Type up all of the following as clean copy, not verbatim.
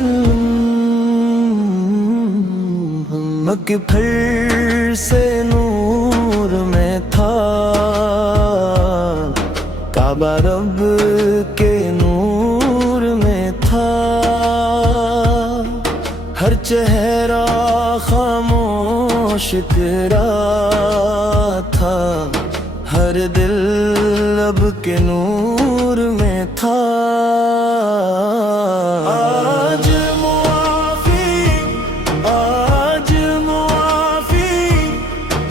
وسلم. مکہ پھر سے نور میں تھا، کعبہ رب کے نور میں تھا. ہر چہرہ خاموش تیرا تھا، ہر دل اب کے نور میں تھا. آج معافی، آج معافی،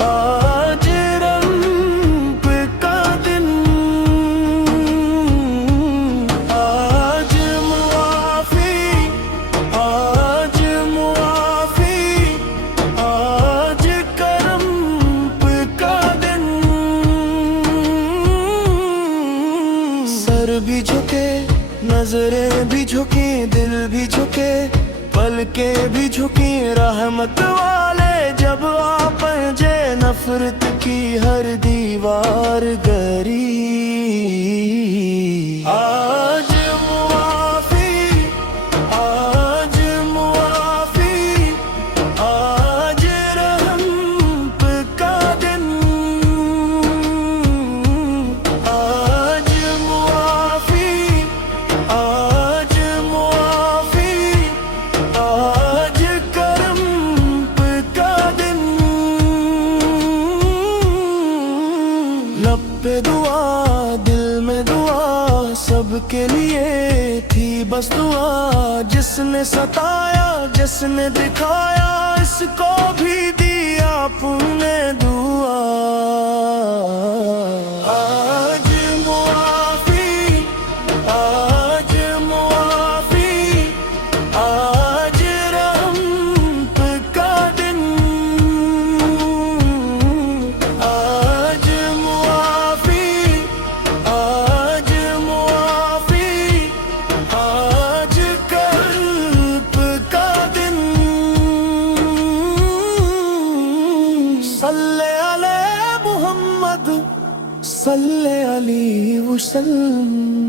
آج رب کا دن. آج معافی، آج معافی، آج کرم کا دن. سر بھی جھکے، نظریں بھی جھکی، دل بھی جھکے، پلکیں بھی جھکی. رحمت والے جب آ پہنچے، نفرت کی ہر دیوار گری. آج معافی، آج معافی، آج رحم کا دن. آج معافی، آج معافی، آج کرم کا دن. لب پہ دعا، دل میں دعا، سب کے لیے تھی بس دعا. جس نے ستایا، جس نے دکھایا، اس کو بھی دیا آپ نے دعا. آج معافی، آج معافی، آج رحم کا دن. آج معافی، آج معافی، آج کرب کا دن. صلی علی محمد، صلی علیہ وسلم.